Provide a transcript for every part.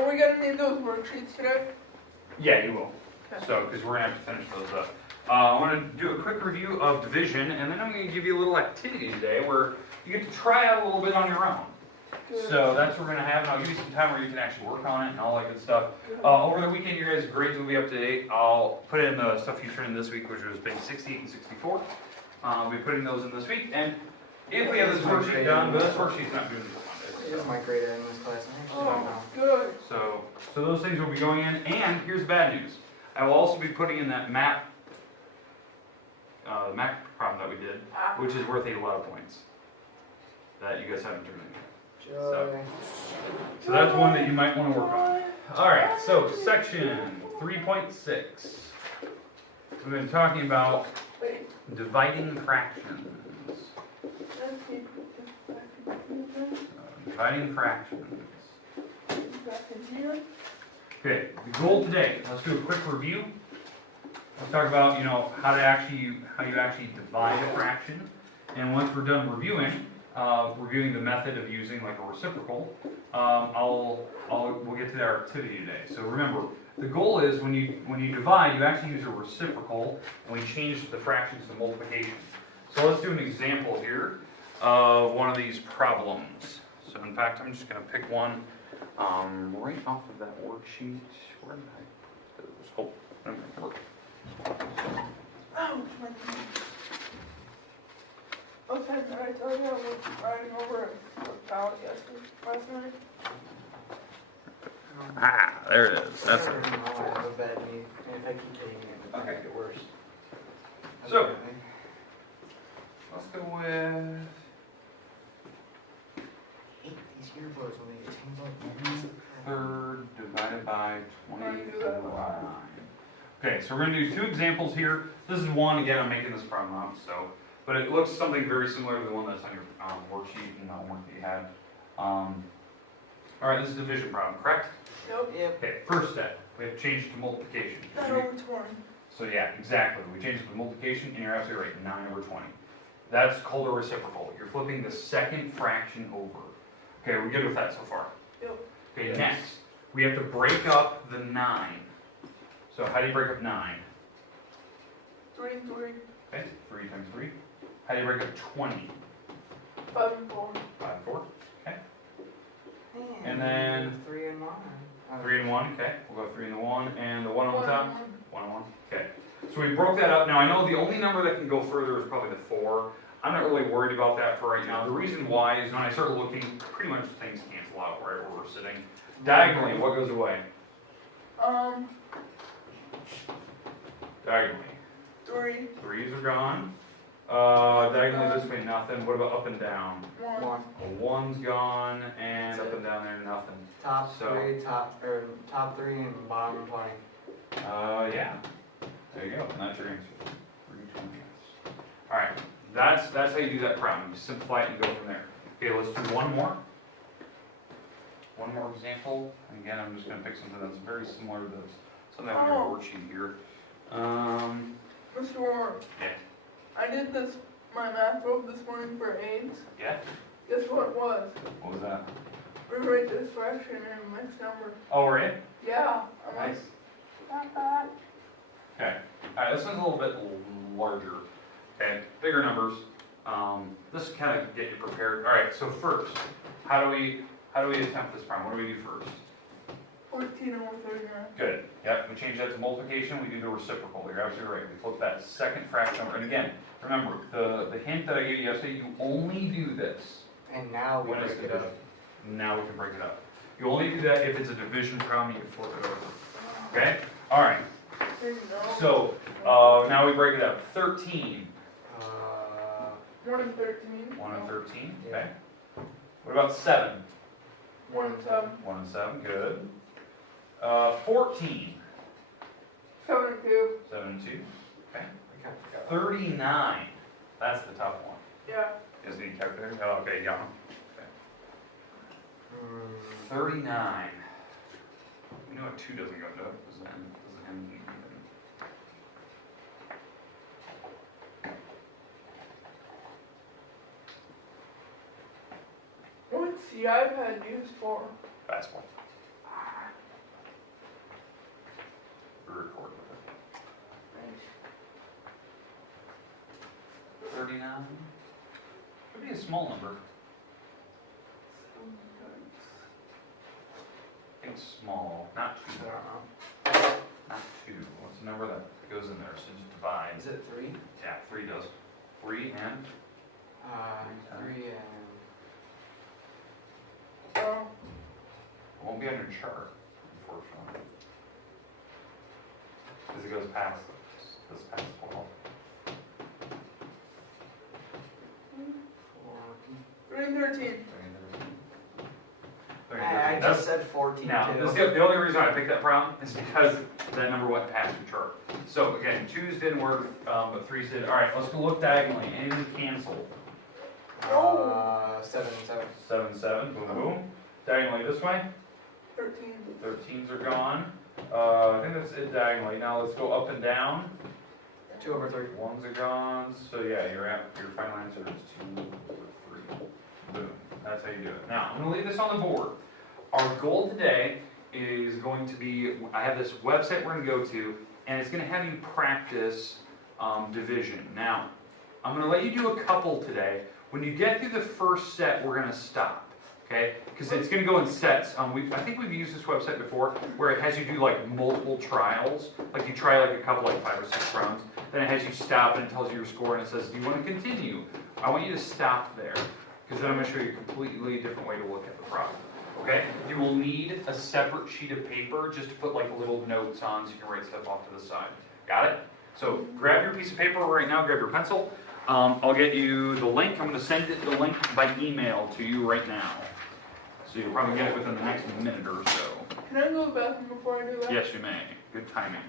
Are we gonna need those worksheets today? Yeah, you will. Okay. So, because we're gonna have to finish those up. I want to do a quick review of division, and then I'm going to give you a little activity today where you get to try out a little bit on your own. Good. So that's what we're going to have, and I'll give you some time where you can actually work on it and all that good stuff. Good. Over the weekend, your guys' grades will be up to date. I'll put in the stuff you turned in this week, which was page 68 and 64. I'll be putting those in this week, and if we have this worksheet done, but this worksheet's not due until Monday. It is my grade in this class. Oh, good. So those things will be going in, and here's the bad news. I will also be putting in that map problem that we did, which is worth a lot of points that you guys haven't turned in yet. So that's one that you might want to work on. Alright, so section 3.6. We've been talking about dividing fractions. Dividing fractions. Okay, the goal today, let's do a quick review. Let's talk about, how you actually divide a fraction. And once we're done reviewing the method of using like a reciprocal, we'll get to our activity today. So remember, the goal is when you divide, you actually use a reciprocal, and we change the fractions to multiplication. So let's do an example here of one of these problems. So in fact, I'm just going to pick one right off of that worksheet. Where did I do this? Oh, there we go. Ouch, my knee. Okay, did I tell you I was riding over a pallet last night? Ah, there it is. That's it. I have a bad knee, and if I keep taking it, it's going to get worse. So, let's go with These earbuds when they tingle. third divided by I do that a 29. lot. Okay, so we're going to do two examples here. This is one, again, I'm making this problem up, but it looks something very similar to the one that's on your worksheet and the homework that you had. Alright, this is a division problem, correct? Yep. Okay, first step, we have to change it to multiplication. 9 over 20. So yeah, exactly, we change it to multiplication, and you're absolutely right, 9 over 20. That's called a reciprocal. You're flipping the second fraction over. Okay, we're good with that so far? Yep. Okay, Yes. next, we have to break up the 9. So how do you break up 9? 3 and 3. Okay, 3 times 3. How do you break up 20? 5 and 4. 5 and 4. Okay. And then 3 and 1. 3 and 1. Okay, we'll go 3 and the 1. And the 1 on the 1 top? and 1. 1 and 1. Okay. So we broke that up. Now I know the only number that can go further is probably the 4. I'm not really worried about that for right now. The reason why is when I start looking, pretty much things cancel out right where we're sitting. Diagonally, what goes away? Diagonally. 3. 3's are gone. Diagonally this way, nothing. What about up and down? 1. 1. A 1's gone, and up and down there, nothing. Top So- 3, top 3, and bottom 20. Yeah. There you go. And that's your answer. 3, 20, yes. All right. That's how you do that problem. You simplify it and go from there. Okay, let's do one more. One more example. And again, I'm just going to pick something that's very similar to this. Something on your worksheet here. Mr. Warren. Yeah. I did my math probe this morning for AIDS. Yeah? Guess what it was? What was that? Rewrite this fraction in mixed number. Oh, were you? Yeah. I'm Nice. like, not bad. Okay. All right, this one's a little bit larger. Okay, bigger numbers. This kind of get you prepared. All right, so first, how do we attempt this problem? What do we do first? 14 over 39. Good. Yep, we change that to multiplication. We do the reciprocal. You're absolutely right. We flip that second fraction over. And again, remember, the hint that I gave you yesterday, you only do this And now we when it's break it up. Now we can break it up. You only do that if it's a division problem. You can flip it over. Okay? All right. There you go. So now we break it up. 13. 1 and 13. 1 and 13. Yeah. Okay. What about 7? 1 and 7. 1 and 7. Good. 14. 7 and 2. 7 and 2. Okay. We kind of forgot. 39. That's the tough one. Yeah. Is the calculator? Oh, okay, you got them. Okay. 39. You know what 2 doesn't go into? Doesn't end in even. What's the iPad used for? Basketball. small number. I think small, not I two. don't know. Not two. What's the number that goes in there? So just divide. Is it 3? Yeah, 3 does. 3 and 3 and... Oh, it won't be on your chart, unfortunately. Because it goes past 12. 313. I just said 14 Now, too. the only reason I picked that problem is because that number went past your chart. So again, 2's didn't work, but 3's did. All right, let's go look diagonally. Anything canceled? 7 and 7. 7, 7, boom, boom. Diagonally this way. 13. 13s are gone. I think that's it diagonally. Now let's go up and down. 2 over 3. 1s are gone. So yeah, your final answer is 2 over 3. Boom. That's how you do it. Now, I'm going to leave this on the board. Our goal today is going to be, I have this website we're going to go to, and it's going to have you practice division. Now, I'm going to let you do a couple today. When you get through the first set, we're going to stop. Okay? Because it's going to go in sets. I think we've used this website before, where it has you do like multiple trials. Like you try like a couple, like 5 or 6 rounds. Then it has you stop and it tells you your score and it says, do you want to continue? I want you to stop there. Because then I'm going to show you a completely different way to look at the problem. Okay? You will need a separate sheet of paper just to put like little notes on so you can write stuff off to the side. Got it? So grab your piece of paper right now, grab your pencil. I'll get you the link. I'm going to send the link by email to you right now. So you'll probably get it within the next minute or so. Can I go to the bathroom before I do that? Yes, you may. Good timing.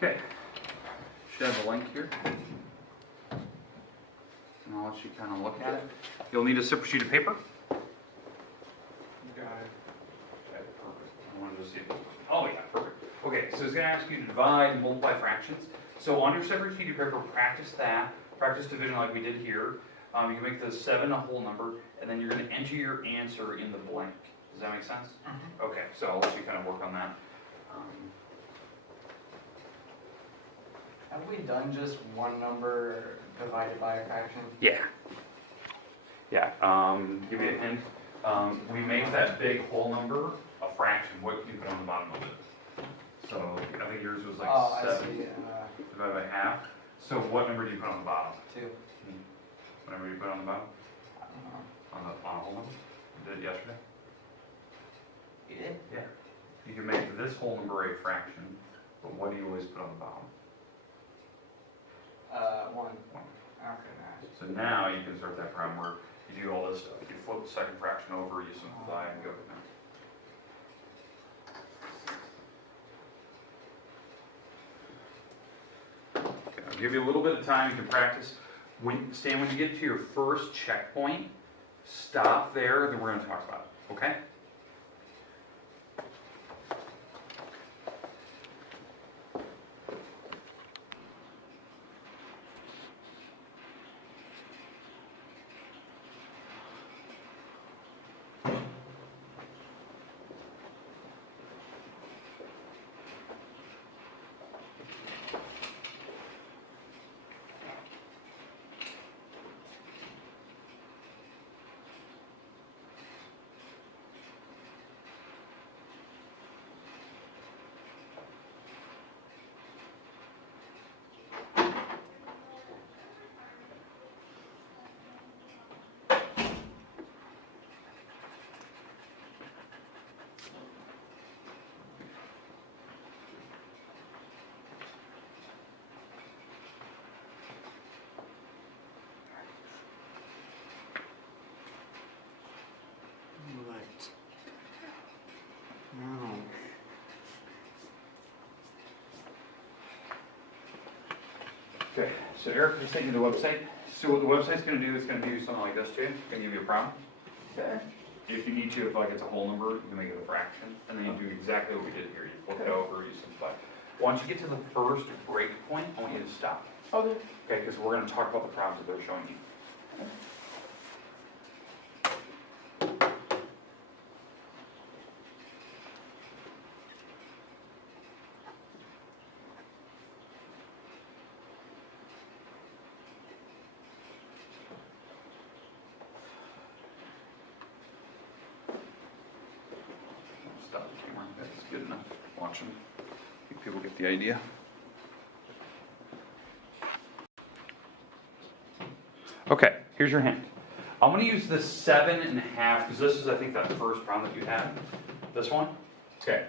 Okay, should have the link here. And I'll let you kind of look at it. You'll need a separate sheet of paper. Got it. Okay, perfect. I wanted to see it. Oh yeah, perfect. Okay, so it's going to ask you to divide and multiply fractions. So on your separate sheet of paper, practice that. Practice division like we did here. You can make the 7 a whole number, and then you're going to enter your answer in the blank. Does that make sense? Mm-hmm. Okay, so I'll let you kind of work on that. Have we done just one number divided by a fraction? Yeah. Yeah, give you a hint. We make that big whole number a fraction. What can you put on the bottom of it? So I think yours was like 7 I see. divided by half. So what number do you put on the bottom? 2. What number do you put on the bottom? I don't know. On a whole number? You did it yesterday? You did? Yeah. You can make this whole number a fraction, but what do you always put on the bottom? 1. 1. Okay, nice. So now you can start that problem where you do all this stuff. You flip the second fraction over, you simplify, and go from there. Okay, I'll give you a little bit of time. You can practice. Stan, when you get to your first checkpoint, stop there, then we're going to talk about it. Okay? Okay, so Eric, just taking the website. So what the website's gonna do is gonna do something like this to you. It's gonna give you a problem. Okay. If you need to, if like it's a whole number, you can make it a fraction, and then you do exactly what we did here. You flip it over, you simplify. Once you get to the first break point, I want you to stop. Okay. Okay, because we're gonna talk about the problems that they're showing you. Stop the camera, that's good enough. Watch them. I think people get the idea. Okay, here's your hint. I'm going to use this 7.5 because this is, I think, that first problem that you had. This one. Okay.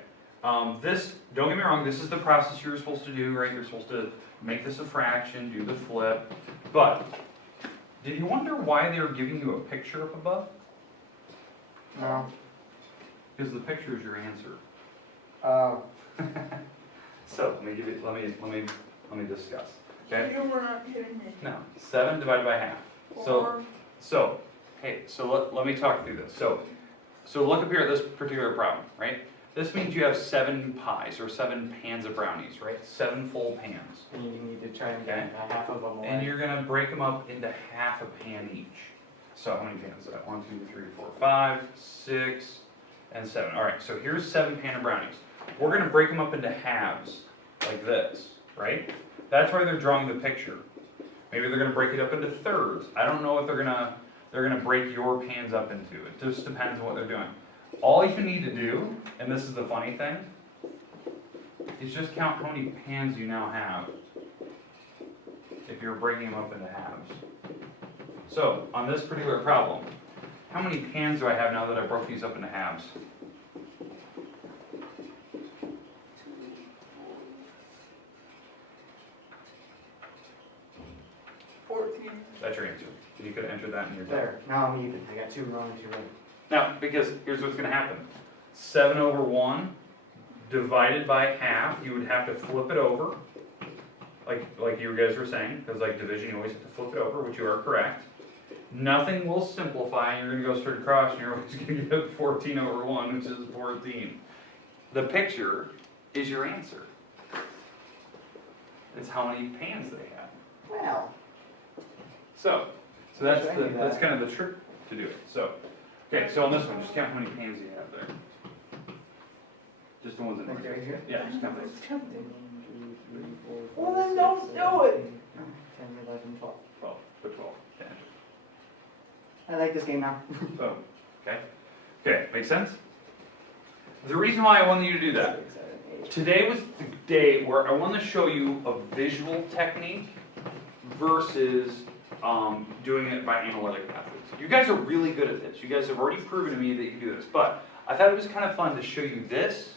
This, don't get me wrong, this is the process you're supposed to do, right? You're supposed to make this a fraction, do the flip. But did you wonder why they were giving you a picture up above? No. Because the picture is your answer. Oh. So let me give you, let me discuss. Okay. You were not kidding me. No, 7 divided by half. So, hey, so let me talk through this. So look up here at this particular problem, right? This means you have 7 pies or 7 pans of brownies, right? 7 full pans. And you need to try and get half of them away. And you're gonna break them up into half a pan each. So how many pans is that? 1, 2, 3, 4, 5, 6, and 7. All right, so here's 7 pan of brownies. We're gonna break them up into halves, like this, right? That's why they're drawing the picture. Maybe they're gonna break it up into thirds. I don't know what they're gonna break your pans up into. It just depends on what they're doing. All you need to do, and this is the funny thing, is just count how many pans you now have if you're breaking them up into halves. So, on this particular problem, how many pans do I have now that I broke these up into halves? 14. That's your answer. So you could enter that in your There. Now I'm even. I got 2 wrong, 2 right. Now, because here's what's going to happen. 7 over 1 divided by half, you would have to flip it over, like you guys were saying, because like division, you always have to flip it over, which you are correct. Nothing will simplify, and you're going to go straight across, and you're always going to get 14 over 1, which is 14. The picture is your answer. It's how many pans they have. Well. So that's I knew that's that. kind of the trick to do it. So, okay, so on this one, just count how many pans you have there. Just the ones that Like right here? Yeah, just count those. It's tempting. 1, 2, 3, 4, 5, Well, then 6, don't 7, do it. 8, 10, 11, 12. 12, put 12. Okay. I like this game now. So, okay, makes sense? The reason why I wanted you to do that, 6, 7, 8. today was the day where I want to show you a visual technique versus doing it by analytic methods. You guys are really good at this. You guys have already proven to me that you can do this, but I thought it was kind of fun to show you this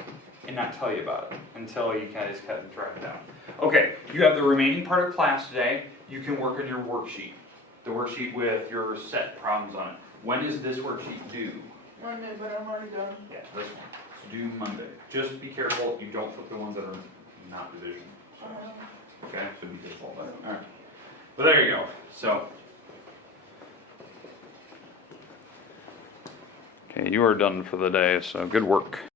and not tell you about it until you guys kind of try it out. Okay, you have the remaining part of class today. You can work on your worksheet. The worksheet with your set problems on it. When is this worksheet due? Monday, but I'm already done. Yeah, this one. It's due Monday. Just be careful you don't flip the ones that are not revision. So, okay, so be careful about it. All right. But there you go. So. Okay, you are done for the day, so good work.